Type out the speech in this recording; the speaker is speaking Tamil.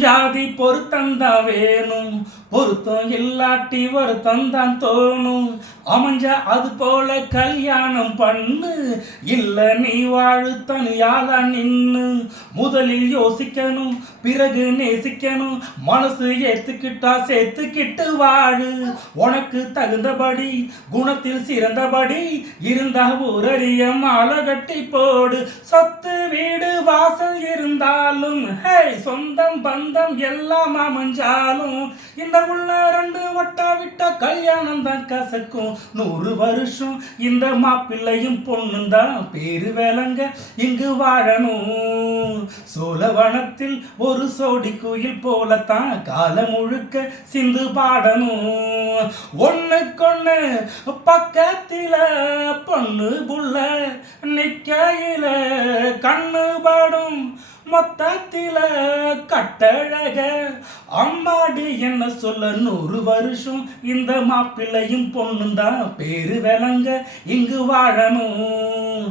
ஜாதி பொருத்தந்தா வேணும். பொருத்தம் இல்லாட்டி வருத்தம் தான் தோணும். அமைஞ்ச அது போல கல்யாணம் பண்ணு. இல்ல நீ வாழு தனியால நின்னு. முதலில் யோசிக்கணும் பிறகு நேசிக்கணும். மனசு ஏத்துக்கிட்டா சேர்த்துக்கிட்டு வாழு. உனக்கு தகுந்தபடி குணத்தில் சிறந்தபடி இருந்தா ஊரறிய மாலை கட்டி போடு. சொத்து இருந்தாலும் ஹே சொந்தம் பந்தம் எல்லாம் அமைஞ்சாலும் இந்த உள்ள ரெண்டு ஒட்டா விட்டா கல்யாணம் தான் கசக்கும். நூறு வருஷம் இந்த மாப்பிள்ளையும் பொண்ணும் தான் பேரு வேலங்க இங்கு வாழணும். சோழவனத்தில் ஒரு சோடி குயில் போலத்தான் காலம் முழுக்க சிந்து பாடணும். ஒண்ணுக்கொண்ணு பக்கத்தில பொண்ணு புள்ள நிக்கையில கண்ணு படும். மொத்தத்தில கட்டழக. அம்மாடி என்ன சொல்ல நூறு வருஷம்? இந்த மாப்பிள்ளையும் பொண்ணும் தான் பேரு விளங்க இங்கு வாழணும்.